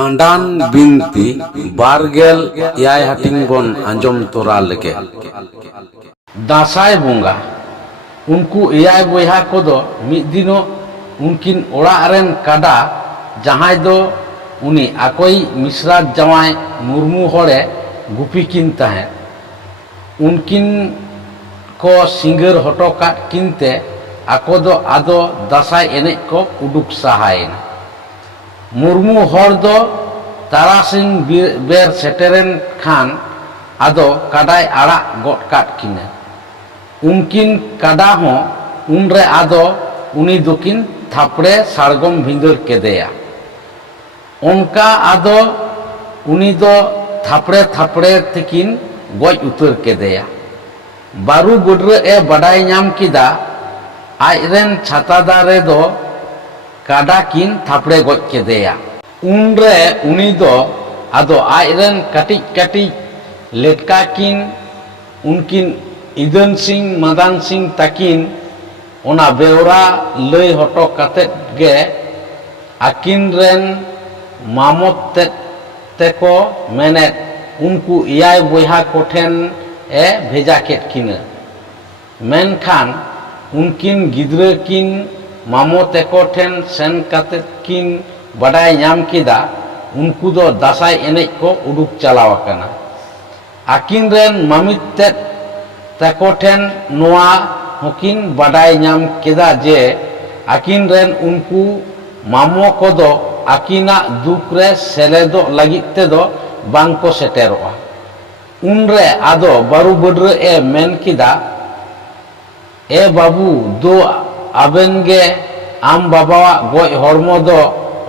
भांडान बिनती बारगेल एयाय हाटिंग बन आंजम तोरा लेके दासाय बोंगा उनको एयाय बोया कोदो मिद दिनो उनकिन ओड़ा रेन काडा जहां दो उनी आकोई मिश्रा जवाय मुर्मू होड़े गुपी किन तहे उनकिन को सिंगर हटो काट किनते आको दो आदो दासाय एने को उडुक सहायना मुर्मू हर दो तारासिंग बेर सेटेरेन खान आदो काडाय आड़ा गट काट किने उनकिन काडा हो उनरे आदो उनी दोकिन थापड़े सारगम भिंदर केदेया उनका आदो उनी दो थापड़े थापड़े तकिन गज उतर केदेया बारू बुड्रे ए बडाय नाम किदा आजरेन छाता दारे दो काडा किन थापड़े गज केदेया उनरे उनी दो आदो आजरेन काटिज काटिज लेटका किन उनकिन इदन सिंह मदान सिंह ताकिन ओना बेवरा लय हटो कातेत गे आकिन रेन मामत तेको मेने उनको एयाय बोया कोठेन ए भेजा केट किने मेनखान उनकिन गिद्रे किन मामो तेको ठेन सेन कातेत किन बडाय नाम किदा उनको दो दासाय एनेज को उडुक चलाव आकना आकिन रेन मामित तेको ठेन नोआ होकिन बडाय नाम केदा जे आकिन रेन उनको मामो कोदो आकिना दुख रे सेलेदो लगित तेदो बांको सेटेरोआ उनरे आदो बारू बड्रे ए मेन किदा ए बाबू दो आबेन गे आम बाबावा गज हरमो दो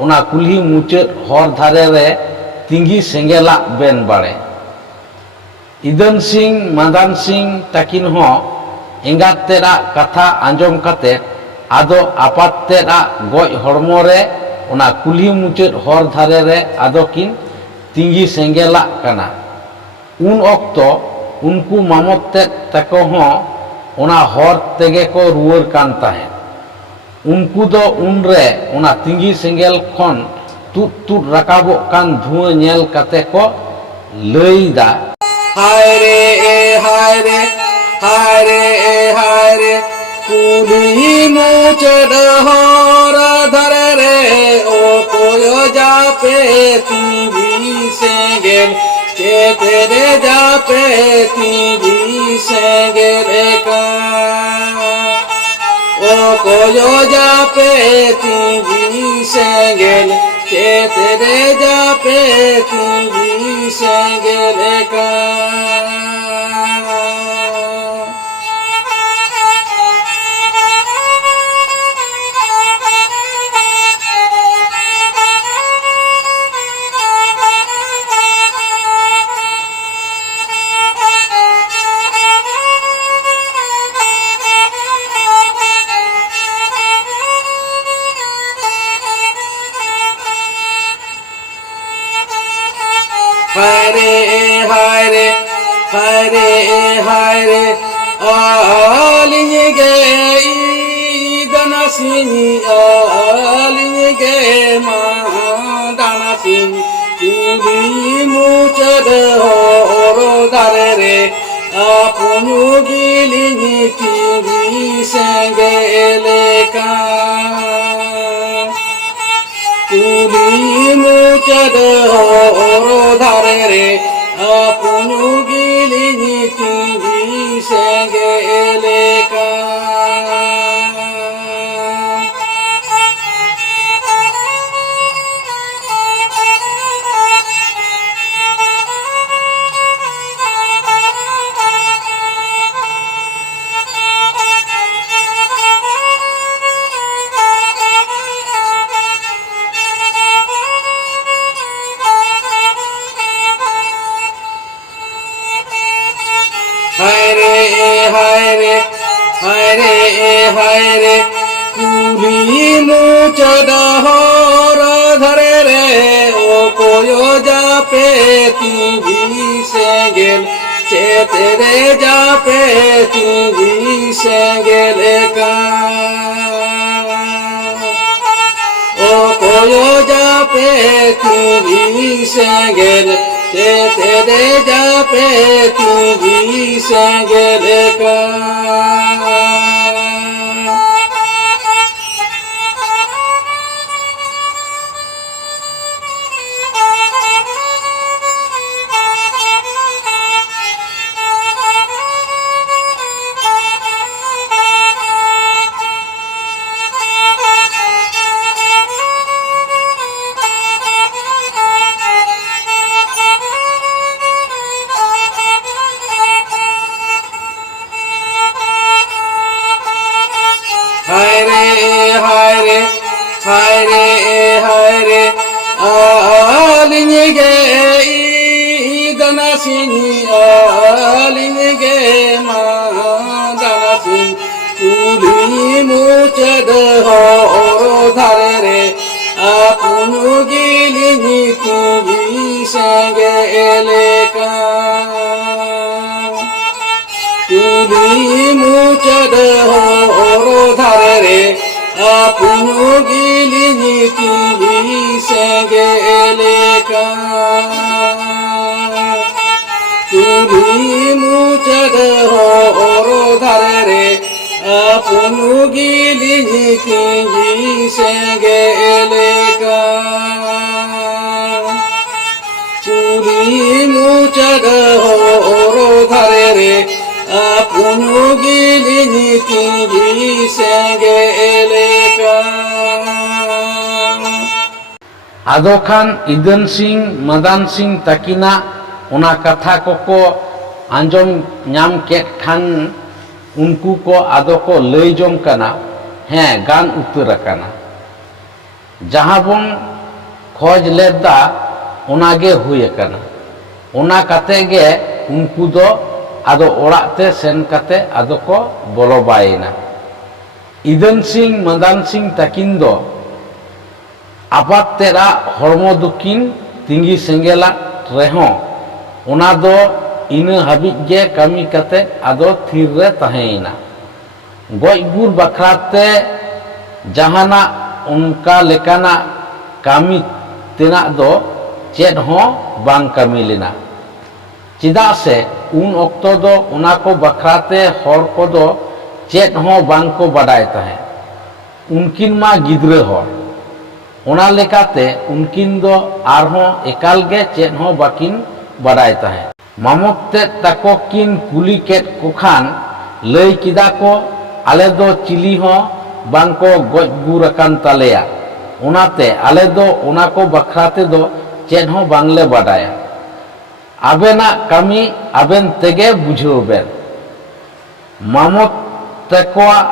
उना कुल्ही मुचाद हर धारे रे तिंगी सेंगेला बेन बाड़े इदन सिंह मदान सिंह ताकिन हो एंगात तेरा कथा आंजम काते आदो आपात तेरा गज हरमो रे उना कुल्ही मुचाद हर धारे रे आदो किन तिंगी सेंगेला कना उन ऑक्तो उनको मामत तको हो उना हर तेगे को रुवर कान ताहे उनको दो उनरे उना तिंगी सेंगेल खन तुत तुत रकाबो कान धुआं नेल काते को लईदा हाय रे हाय रे हाय रे हाय रे कुली मुचड़ हर धरे रे ओ कोयो जापे तिंगी सेंगेल तेरे जापे तिंगी सेंगेल का ओ कोयो जापे तिंगी सेंगेल तेरे जापे तिंगी सेंगेल का हाय रे हाय रे हाय रे हाय रे आलिंग गे दनसिनी आलिंग गे मादानसिनी कुली मुचद होरो दारे रे आपुनु गिलिंग तिंगी सेंगेले का कुली मुचद होरो धारे रे आपुनु गिलिंग तिंगी सेंगेले का हाय रे हाय रे हाय रे हाय रे कुली मुचड़ हर धरे रे ओ कोयो जापे तिंगी सेंगेल तेरे जापे तिंगी सेंगेल का ओ को jape tinggi senggel Cetere jape tinggi senggel Haire alinge idanasini alinge madanasini uli muchad horo dhare apunu gilini tugi sange eleka uli muchad horo dhare apunu gilini tugi sange eleka tuli muchad horo dhare apunu gilini tugi sange eleka tuli muchad horo dhare apunu gilini tugi sange eleka ᱟᱫᱚ ᱠᱷᱟᱱ ᱤᱫᱟᱹᱱ ᱥᱤᱝ ᱢᱟᱫᱟᱱ ᱥᱤᱝ ᱛᱟᱹᱠᱤᱱᱟᱜ ᱚᱱᱟ ᱠᱟᱛᱷᱟ ᱠᱚᱠᱚ ᱟᱸᱡᱚᱢ ᱧᱟᱢ ᱠᱮᱫ ᱠᱷᱟᱱ ᱩᱱᱠᱩ ᱠᱚ ᱟᱫᱚ ᱠᱚ ᱞᱟᱹᱭ ᱡᱚᱝ ᱠᱟᱱᱟ, ᱦᱮᱸ ᱜᱟᱱ ᱩᱛᱟᱹᱨ ᱟᱠᱟᱱᱟ, ᱡᱟᱦᱟᱸ ᱵᱚᱱ ᱠᱷᱚᱡ ᱞᱮᱫᱟ ᱚᱱᱟᱜᱮ ᱦᱩᱭ ᱟᱠᱟᱱᱟ। ᱚᱱᱟ ᱠᱟᱛᱮ ᱜᱮ ᱩᱱᱠᱩ ᱫᱚ ᱟᱫᱚ ᱚᱲᱟᱜ ᱛᱮ ᱥᱮᱱ ᱠᱟᱛᱮ ᱟᱫᱚ ᱠᱚ ᱵᱚᱞᱚ ᱵᱟᱭᱮᱱᱟ। ᱤᱫᱟᱹᱱ ᱥᱤᱝ ᱢᱟᱫᱟᱱ ᱥᱤᱝ ᱛᱟᱹᱠᱤᱱ ᱫᱚ ᱟᱯᱟᱛ ᱛᱮᱫᱟᱜ ᱦᱚᱲᱢᱚ ᱫᱚᱠᱤᱱ ᱛᱤᱸᱜᱤ ᱥᱮᱸᱜᱮᱞᱟᱜ ᱨᱮᱦᱚᱸ ᱚᱱᱟ ᱫᱚ ᱤᱱᱟᱹ ᱦᱟᱹᱵᱤᱡ ᱜᱮ ᱠᱟᱹᱢᱤ ᱠᱟᱛᱮ ᱟᱫᱚ ᱛᱷᱤᱨ ᱨᱮ ᱛᱟᱦᱮᱸᱭᱮᱱᱟ। ᱜᱚᱡ ᱜᱩᱨ ᱵᱟᱠᱷᱨᱟᱛᱮ ᱡᱟᱦᱟᱱᱟᱜ ᱚᱱᱠᱟ ᱞᱮᱠᱟᱱᱟᱜ ᱠᱟᱹᱢᱤ ᱛᱮᱱᱟᱜ ᱫᱚ ᱪᱮᱫ ᱦᱚᱸ ᱵᱟᱝ ᱠᱟᱹᱢᱤ ᱞᱮᱱᱟ। ᱪᱮᱫᱟᱜ ᱥᱮ ᱩᱱ ᱚᱠᱛᱚ ᱫᱚ ᱚᱱᱟ ᱠᱚ ᱵᱟᱠᱷᱨᱟᱛᱮ ᱦᱚᱲ ᱠᱚᱫᱚ ᱪᱮᱫ ᱦᱚᱸ ᱵᱟᱝ ᱠᱚ ᱵᱟᱰᱟᱭ ᱛᱟᱦᱮᱸ। ᱩᱱᱠᱤᱱ ᱢᱟ ᱜᱤᱫᱽᱨᱟᱹ ᱦᱚᱲ, ᱚᱱᱟ ᱞᱮᱠᱟᱛᱮ ᱩᱱᱠᱤन ᱫᱚ ᱟᱨᱦᱚᱸ ᱮᱠᱟᱞ ᱜᱮ ᱪᱮᱫ ᱦᱚᱸ ᱵᱟᱹᱠᱤᱱ ᱵᱟᱰᱟᱭ ᱛᱟᱦᱮᱸ। ᱢᱟᱢᱚᱛ ᱛᱮᱫ ᱛᱟᱠᱚ ᱠᱤᱱ ᱠᱩᱞᱤ ᱠᱮᱫ ᱠᱚ ᱠᱷᱟᱱ ᱞᱟᱹᱭ ᱠᱮᱫᱟ ᱠᱚ, ᱟᱞᱮ ᱫᱚ ᱪᱤᱞᱤ ᱦᱚᱸ ᱵᱟᱝ ᱠᱚ ᱜᱚᱡ ᱜᱩᱨ ᱟᱠᱟᱱ ᱛᱟᱞᱮᱭᱟ, ᱚᱱᱟᱛᱮ ᱟᱞᱮ ᱫᱚ ᱚᱱᱟ ko ᱵᱟᱠᱷᱨᱟ ᱛᱮᱫᱚ ᱪᱮᱫ ᱦᱚᱸ ᱵᱟᱝᱞᱮ ᱵᱟᱰᱟᱭᱟ। ᱟᱵᱮᱱᱟᱜ ᱠᱟᱹᱢᱤ ᱟᱵᱮᱱ ᱛᱮᱜᱮ ᱵᱩᱡᱷᱟᱹᱣ ᱵᱮᱱ। ᱢᱟᱢᱚᱛ ᱛᱟᱠᱚᱣᱟᱜ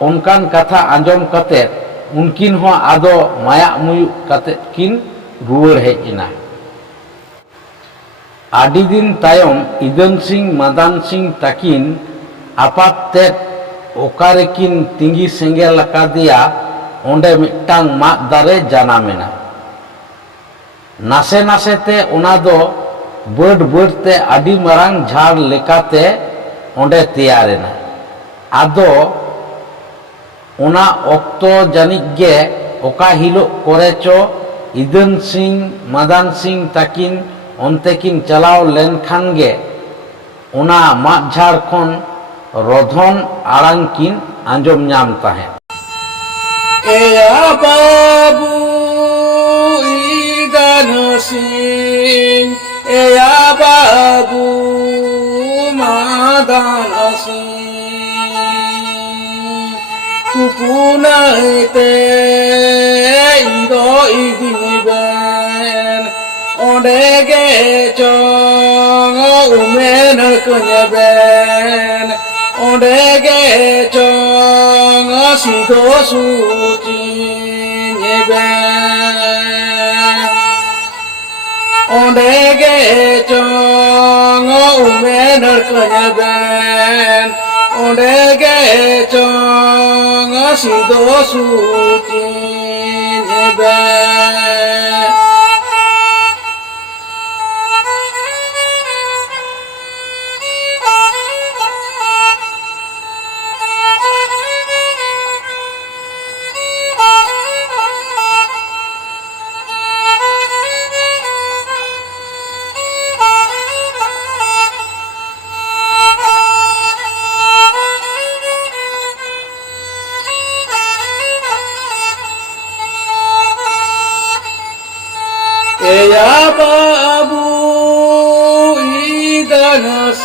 ᱚᱱᱠᱟᱱ ᱠᱟᱛᱷᱟ ᱟᱸᱡᱚᱢ ᱠᱟᱛᱮ ᱩᱱᱠᱤᱱ ᱦᱚᱸ ᱟᱫᱚ ᱢᱟᱭᱟᱜ ᱢᱩᱭᱩᱜ ᱠᱟᱛᱮ ᱠᱤᱱ ᱨᱩᱣᱟᱹᱲ ᱦᱮᱡ ᱮᱱᱟ। ᱟᱹᱰᱤ ᱫᱤᱱ ᱛᱟᱭᱚᱢ ᱤᱫᱟᱹᱱ ᱥᱤᱝ ᱢᱟᱫᱟᱱ ᱥᱤᱝ ᱛᱟᱹᱠᱤᱱ ᱟᱯᱟᱛ ᱛᱮᱫ ᱚᱠᱟᱨᱮᱠᱤᱱ ᱛᱤᱸᱜᱤ ᱥᱮᱸᱜᱮᱞ ᱟᱠᱟᱫᱮᱭᱟ ᱚᱸᱰᱮ ᱢᱤᱫᱴᱟᱝ ᱢᱟᱫ ᱫᱟᱨᱮ ᱡᱟᱱᱟᱢᱮᱱᱟ। ᱱᱟᱥᱮ ᱱᱟᱥᱮ ᱛᱮ ᱚᱱᱟ ᱫᱚ ᱵᱟᱹᱰ ᱵᱟᱹᱰ ᱛᱮ ᱟᱹᱰි ᱢᱟᱨᱟᱝ ᱡᱷᱟᱲ ᱞᱮᱠᱟᱛᱮ ᱚᱸᱰᱮ ᱛᱮᱭᱟᱨᱮᱱᱟ। ᱟᱫᱚ ᱚᱱᱟ ᱚᱠᱛᱚ ᱡᱟᱹᱱᱤᱡ ᱜᱮ ᱚᱠᱟ ᱦᱤᱞᱳᱜ ᱠᱚᱨᱮ ᱪᱚ ᱤᱫᱟᱹᱱ ᱥᱤᱝ ᱢᱟᱫᱟᱱ ᱥᱤᱝ ᱛᱟᱹᱠᱤᱱ ᱚᱱᱛᱮ ᱠᱤᱱ ᱪᱟᱞᱟᱣ ᱞᱮᱱᱠᱷᱟᱱ ᱜᱮ ᱚᱱᱟ ᱢᱟᱫ ᱡᱷᱟᱲ ᱠᱷᱚᱱ ᱨᱚᱫᱷᱚᱱ ᱟᱲᱟᱝ ᱠᱤᱱ ᱟᱸᱡᱚᱢ ᱧᱟᱢ ᱛᱟᱦᱮᱸᱫ। Eya babu idan sing, eya babu madan sing, tupunai te indo idiben, ondege chong umen kunyeben, ondege chong sido suci nyeben, ondege chong umen kunyeben, ondege chong sido suci nyeben. Eya babu idanasin,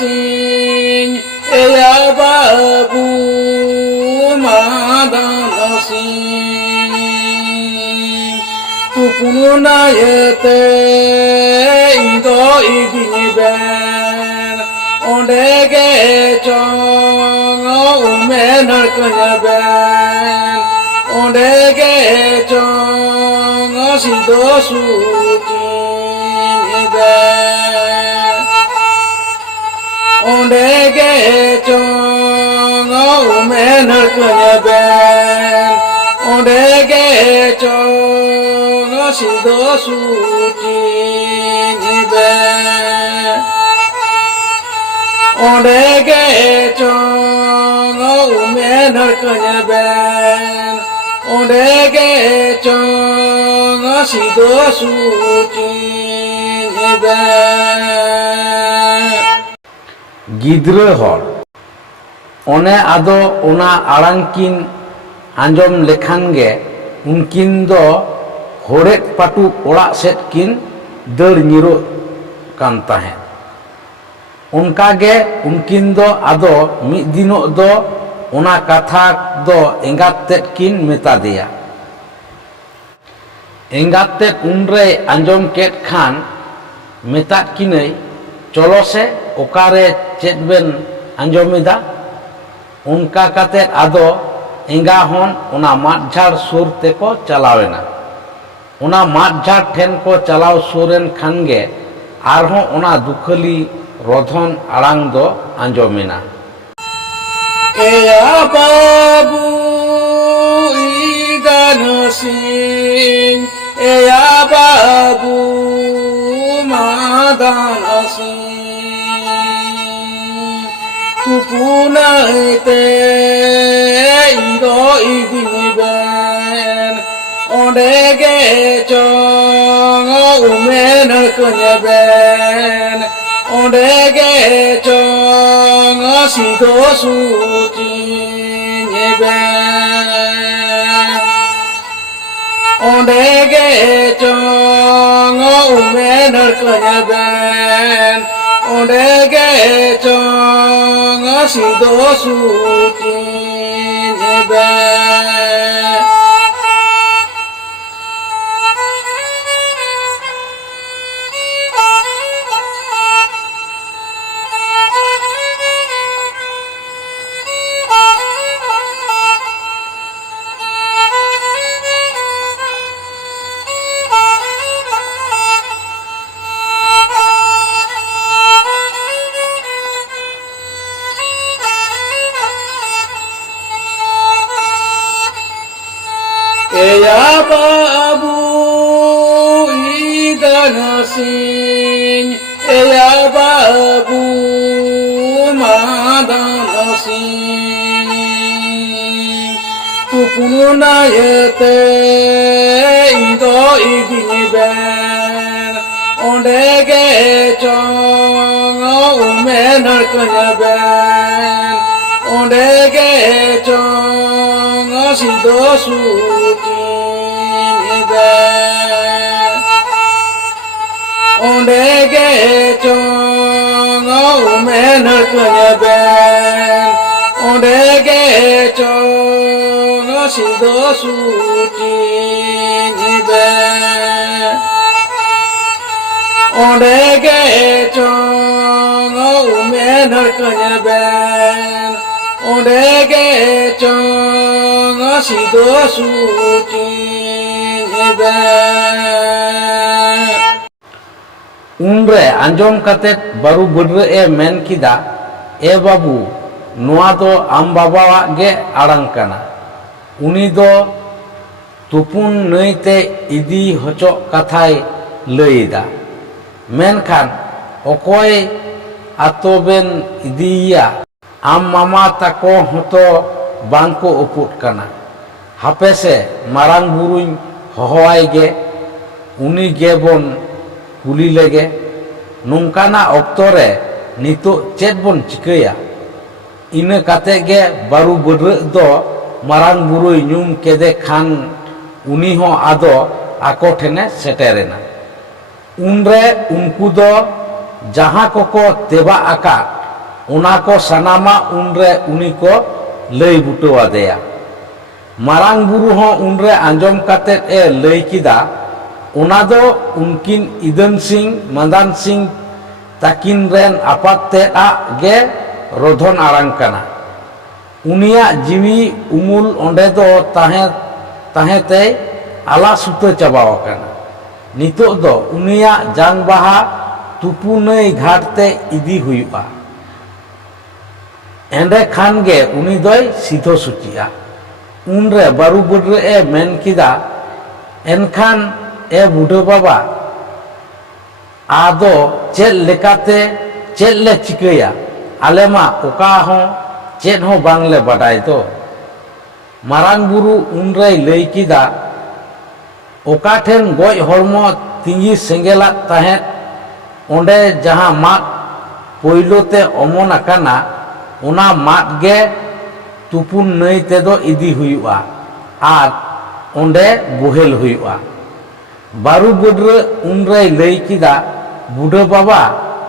eya babu madanasin. Tupuna yete indo idiniben, ondege chong umenar kanyaben, ondege chong sido sutin ondege chong umenar kanyaben, ondege chong sido sutin ondege chong umenar kanyaben, ondege chong sido sutin ᱜᱤᱫᱽᱨᱟᱹ ᱦᱚᱲ ᱚᱱᱮ ᱟᱫᱚ ᱚᱱᱟ ᱟᱲᱟᱝ ᱠᱤᱱ ᱟᱸᱡᱚᱢ ᱞᱮᱠᱷᱟᱱ ᱜᱮ ᱩᱱᱠᱤᱱ ᱫᱚ ᱦᱚᱲᱮᱫ ᱯᱟᱹᱴᱩᱵ ᱚᱲᱟᱜ ᱥᱮᱫ ᱠᱤᱱ ᱫᱟᱹᱲ ᱧᱤᱨᱚᱜ ᱠᱟᱱ ᱛᱟᱦᱮᱸᱫ᱾ ᱚᱱᱠᱟᱜᱮ ᱩᱱᱠᱤᱱ ᱫᱚ ᱟᱫᱚ ᱢᱤᱫ ᱫᱤᱱᱚᱜ ᱫᱚ ᱚᱱᱟ ᱠᱟᱛᱷᱟ ᱫᱚ ᱮᱸᱜᱟᱛ ᱛᱮᱫ ᱠᱤᱱ ᱢᱮᱛᱟ ᱫᱮᱭᱟ᱾ ᱮᱸᱜᱟᱛ ᱛᱮᱫ ᱩᱱᱨᱮᱭ ᱟᱸᱡᱚᱢ ᱠᱮᱫ ᱠᱷᱟᱱ ᱢᱮᱛᱟᱫ ᱠᱤᱱᱟᱹᱭ, ᱪᱚᱞᱚ ᱥᱮ ᱚᱠᱟᱨᱮ ᱪᱮᱫ ᱵᱮᱱ ᱟᱸᱡᱚᱢᱮᱫᱟ? ᱚᱱᱠᱟ ᱠᱟᱛᱮᱫ ᱟᱫᱚ ᱮᱸᱜᱟ ᱦᱚᱱ ᱚᱱᱟ ᱢᱟᱫ ᱡᱷᱟᱲ ᱥᱩᱨ ᱛᱮᱠᱚ ᱪᱟᱞᱟᱣᱮᱱᱟ᱾ ᱚᱱᱟ ᱢᱟᱫ ᱡᱷᱟᱲ ᱴᱷᱮᱱ ᱠᱚ ᱪᱟᱞᱟᱣ ᱥᱩᱨᱮᱱ ᱠᱷᱟᱱ ᱜᱮ ᱟᱨᱦᱚᱸ ᱚᱱᱟ ᱫᱩᱠᱷᱟᱹᱞᱤ ᱨᱚᱫᱷᱚᱱ ᱟᱲᱟᱝ ᱫᱚ ᱟᱸᱡᱚᱢᱮᱱᱟ᱾ Eya babu idanasin, eya babu madanasin. Tupuna ite indo idiniben, ondege chong umenar kanyaben, ondege chong sido sutin ondege chong umenar kanyaben, ondege chong sido sutin Eya babu idanasin, eya babu madanasin. Tupuna yete indo idiniben, ondege chong umenar kanyaben, ondege chong sido sutin ondege chong umenar kanyaben, ondege chong sido sutin ondege chong umenar kanyaben, ondege chong sido sutin ᱩᱱᱨᱮ ᱟᱸᱡᱚᱢ ᱠᱟᱛᱮᱫ ᱵᱟᱹᱨᱩ ᱵᱟᱹᱰᱨᱟᱹ ᱮ ᱢᱮᱱ ᱠᱮᱫᱟ, ᱮ ᱵᱟᱹᱵᱩ, ᱱᱚᱣᱟ ᱫᱚ ᱟᱢ ᱵᱟᱵᱟᱣᱟᱜ ᱜᱮ ᱟᱲᱟᱝ ᱠᱟᱱᱟ। ᱩᱱᱤ ᱫᱚ ᱛᱩᱯᱩᱱ ᱱᱟᱹᱭᱛᱮ ᱤᱫᱤ ᱦᱚᱪᱚᱜ ᱠᱟᱛᱷᱟᱭ ᱞᱟᱹᱭᱮᱫᱟ। ᱢᱮᱱᱠᱷᱟᱱ ᱚᱠᱚᱭ ᱟᱛᱚᱵᱮᱱ ᱤᱫᱤᱭᱮᱭᱟ? ᱟᱢ ᱢᱟᱢᱟ ᱛᱟᱠᱚ ᱦᱚᱸᱛᱚ ᱵᱟᱝᱠᱚ ᱩᱯᱩᱫ ᱠᱟᱱᱟ। ᱦᱟᱯᱮᱥᱮ ᱢᱟᱨᱟᱝ ᱵᱩᱨᱩᱧ ᱦᱚᱦᱚᱣᱟᱭ ᱜᱮ, ᱩᱱᱤ ᱜᱮᱵᱚᱱ ᱠᱩᱞᱤ ᱞᱮᱜᱮ। ᱱᱚᱝᱠᱟᱱᱟᱜ ᱚᱠᱛᱚ ᱨᱮ ᱱᱤᱛᱚᱜ ᱪᱮᱫ ᱵᱚᱱ ᱪᱤᱠᱟᱹᱭᱟ? ᱤᱱᱟᱹ ᱠᱟᱛᱮ ᱜᱮ ᱵᱟᱹᱨᱩ ᱵᱟᱹᱰᱨᱟᱹᱜ ᱫᱚ ᱢᱟᱨᱟᱝ ᱵᱩᱨᱩᱭ ᱧᱩᱢ ᱠᱮᱫᱮ ᱠᱷᱟᱱ ᱩᱱᱤ ᱦᱚᱸ ᱟᱫᱚ ᱟᱠᱚ ᱴᱷᱮᱱᱮ ᱥᱮᱴᱮᱨᱮᱱᱟ। unre unku do jaha koko teba akad ona ko sanama unre uni ko lay buto adeya. Marang buru ho unre anjom katet lay kida ona do unkin Idan Singh Madan Singh takin ren apat te a ge rodhon arang kana. Unia jiwi umul onde do tahete ala suta cabaw kana. Nitok do unia jang baha tupunai ghat te idi huyuga. Ende khan ge uni doy sidho sucia. Unre baru budre men kida enkhan budo baba ado chet lekate chet le chikaya alema oka ho chet ho bangle badai to. Marang buru unre lay kida oka then goj hormo tingi sengelat tahet onde jaha mat poilote omon akana ona mat ge tupun nai tedo idi huyuga ar onde bohel huyuga. Baru budre unre lay kida buda baba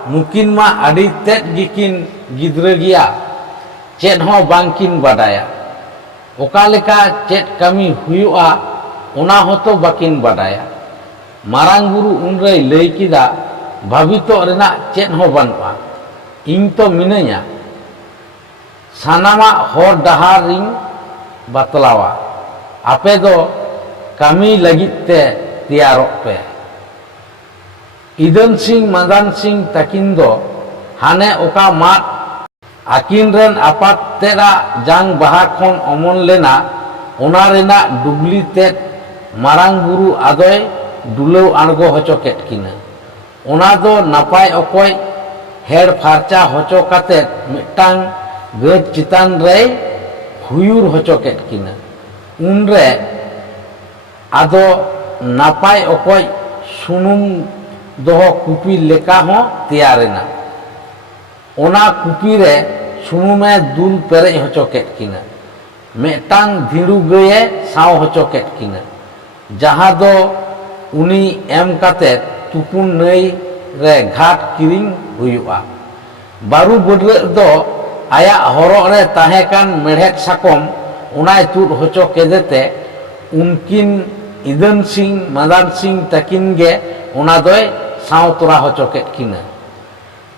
nukin ma adi tet gikin gidra gia chet ho bangkin badaya. Oka leka chet kami huyuga ona hoto bakin badaya. Marang guru unre lay kida bhabito rena chet ho banuga. Ing to minanya sanama hor dahar ring batlawa ape do kami lagit te tiarok pe. Idan Singh Madan Singh takin do hane oka mat akin ren apat tera jang baha khon omon lena ona rena dubli tet marang buru adoy dulau argo hocho ket kina. Ona do napai okoy her pharcha hocho katet mitang gaj chitan re huyur hocho ket kina. Unre ado napai okoy sunum doho kupi leka ho tiarena. Ona kupi re sunume dul perej hocho ket kina. Metang dhiru gaye saw hocho ket kina. Jaha do uni em katet tupun nai re ghat kiring huyuga. Baru budre do ayak horok re tahekan merhek sakom onai tut hocho kedete unkin Idan Singh Madan Singh takin ge ona doy saw tora hocho ket kina.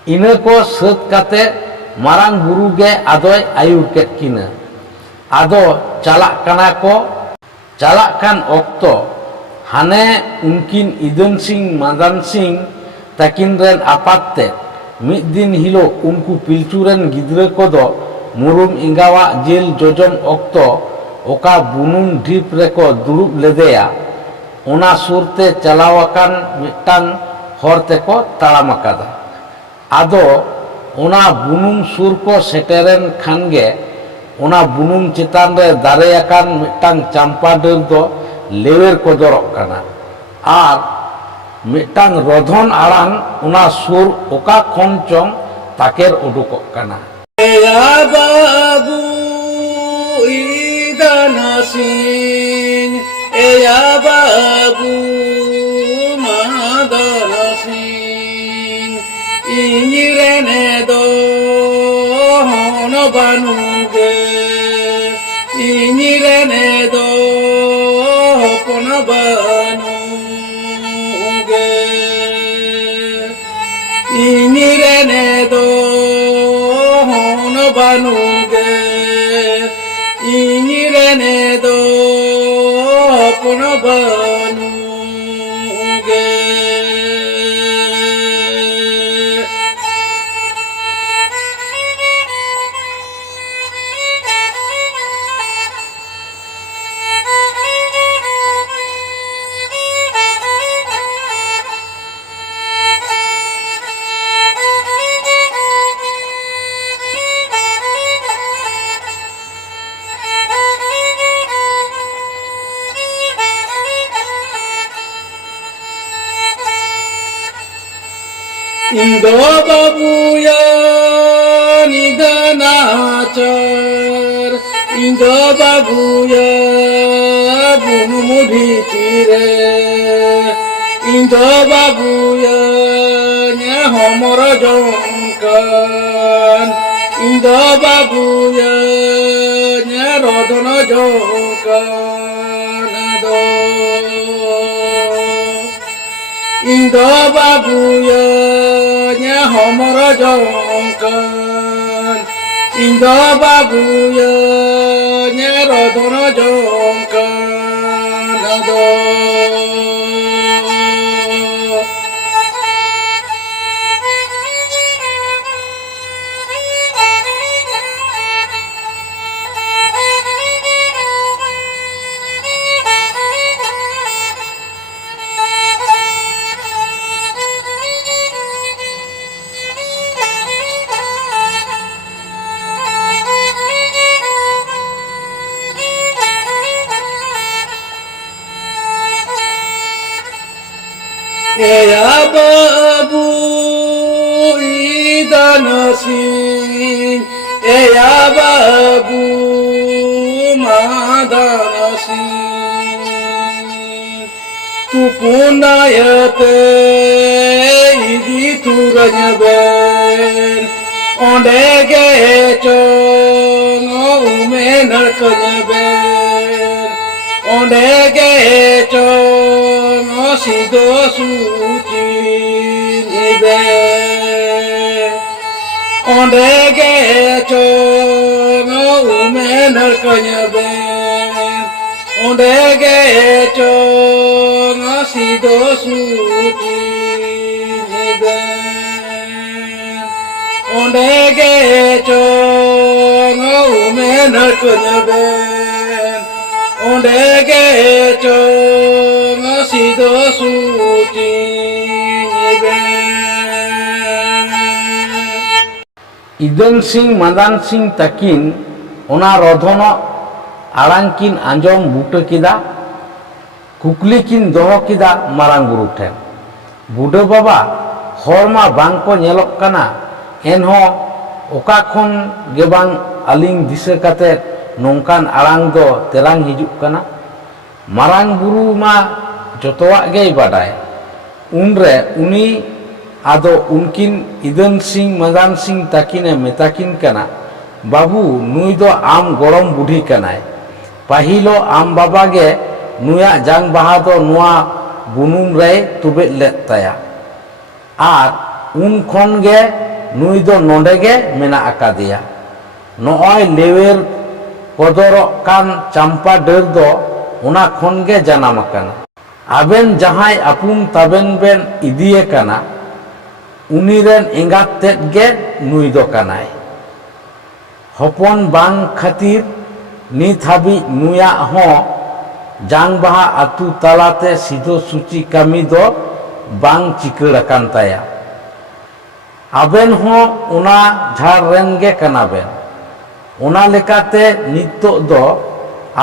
Ina ko sat kate marang buru ge adoy ayur ket kina. Ado chalak kana ko chalak kan okto hane unkin Idan Singh Madan Singh takin ren apatte mid din hilo unku pilchuren gidra kodo murum ingawa jel jojom okto oka bunum dhip reko durub ledeya ona surte chalawakan mitang hor teko taram akada. Ado ona bunum sur ko seteren khange ona bunum chetan re dare akan mitang champa dar do lewer kodorok kana ar mitang rodhon arang ona sur oka khon chong taker udukok kana. Ya babu Idan Singh ya babu Madan Singh inirene do hono banuge inirene do pona banuge inirene do hono banuge inirene do pona banuge. Indo babuya nidanachar Indo babuya bunu mudhi tire ᱤᱧ ᱫᱚ ᱵᱟᱹᱵᱩᱭᱟ ᱧᱮ ᱦᱚᱢᱚᱨ ᱡᱚᱝᱠᱟᱱ ᱤᱧ ᱫᱚ ᱵᱟᱹᱵᱩᱭᱟ ᱧᱮ ᱨᱚᱫᱚᱱ ᱡᱚᱝᱠᱟᱱ ᱟᱫᱚ ᱤᱧ ᱫᱚ ᱵᱟᱹᱵᱩᱭᱟ ᱧᱮ ᱦᱚᱢᱚᱨ jongkan ᱤᱧ ᱫᱚ ᱵᱟᱹᱵᱩᱭᱟ ᱧᱮ ᱨᱚᱫᱚᱱ jongkan ᱟᱫᱚ Eya babu idanasin Eya babu madanasin Tu punayate idi turanyben Onde gechong umenar kanyben Onde gechong sido suci nibe Onde gechong umenar kanyben Onde gechong sido suci nibe Onde gechong umenar kanyben Onde gechong sido suci nibe ইদন Singh মাদান Singh তাকিন ওনা রধন আড়াংকিন আঞ্জম বুটো কিদা কুকলি কিন দহ কিদা Marang Bru ঠেন Budo বাবা হরমা বাংকো ñelok kana enho oka khon ge bang aling disa kate nongkan arang do terang hijuk kana marang buru ma jotoak gei badai unre uni ado unkin ইদন Singh মাদান Singh তাকিনে মেতাকিন kana babu nui do am gorom budhi kanai pahilo am baba ge nuya jang baha do nuwa bunum re tube let taya ar un khon ge nui do nonde ge mena akadia noy lewer podorok kan champa der do ona khon ge janam akana aben jahai apun taben ben idiye kana uniren engat tet ge nui do kanai hopon bang khatir nit habi nuya ho jang baha atu talate sido suci kami do bang cikeur akan taya aben ho ona jhar ren ge kanaben ona lekate nitto do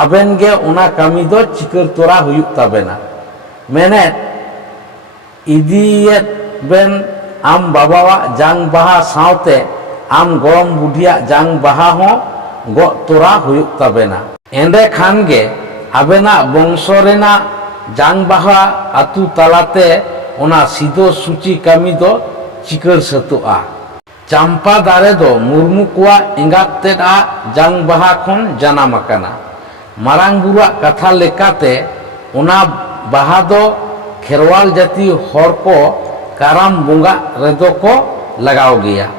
aben ge ona kami do cikeur tora huyuk tabena menet idiyet ben am babawa jang baha saute am gorom budhiya jang baha ho go tora huyuk tabena ende khan ge abena bongso rena jang baha atu talate ona sido suci kami do cikeur setua champa dare do murmu kuwa engat tet a jang baha khon janam akana marang bura katha lekate ona baha do kherwal jati hor ko karam bunga redo ko lagaw geya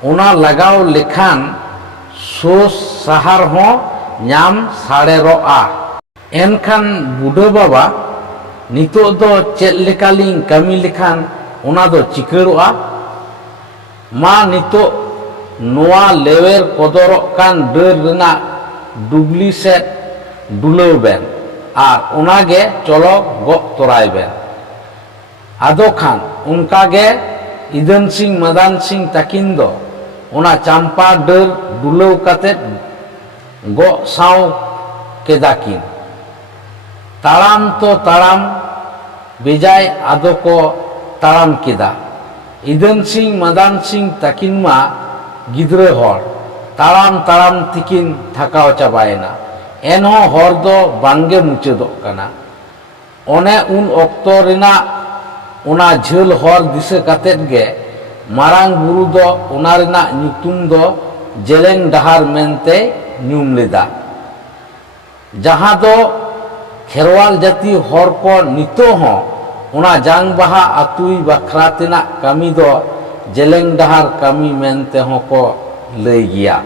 ona lagaw lekhan sos sahar ho nyam sareroa enkhan budo baba nito do chet lekaling kami lekhan ona do cikeroa ma nito noa lewer kodorok kan der rena dugli set dulo ben ar onage cholo go torai ben ado khan unka ge ইদন Singh মাদান Singh তাকিন do ona champa der dulo kate go saw kedakin taram to taram bejai ado ko taram keda ইদন Singh মাদান Singh তাকিন ma gidre hor taram taram tikin thakao chabaena enho hor do bange muchedok kana one un okto rena ᱚᱱᱟ ᱡᱷᱟᱹᱞ ᱦᱚᱨ ᱫᱤᱥᱟᱹ ᱠᱟᱛᱮᱫ ᱜᱮ ᱢᱟᱨᱟᱝ ᱵᱩᱨᱩ ᱫᱚ ᱚᱱᱟ ᱨᱮᱱᱟᱜ ᱧᱩᱛᱩᱢ ᱫᱚ ᱡᱮᱞᱮᱧ ᱰᱟᱦᱟᱨ ᱢᱮᱱᱛᱮ ᱧᱩᱢ ᱞᱮᱫᱟ, ᱡᱟᱦᱟᱸ ᱫᱚ ᱠᱷᱮᱨᱣᱟᱞ ᱡᱟᱹᱛᱤ ᱦᱚᱲ ᱠᱚ ᱱᱤᱛᱚᱜ ᱦᱚᱸ ᱚᱱᱟ ᱡᱟᱝ ᱵᱟᱦᱟ ᱟᱹᱛᱩᱭ ᱵᱟᱠᱷᱨᱟ ᱛᱮᱱᱟᱜ ᱠᱟᱹᱢᱤ ᱫᱚ ᱡᱮᱞᱮᱧ ᱰᱟᱦᱟᱨ ᱠᱟᱹᱢᱤ ᱢᱮᱱᱛᱮ ᱦᱚᱸ ᱠᱚ ᱞᱟᱹᱭ ᱜᱮᱭᱟ।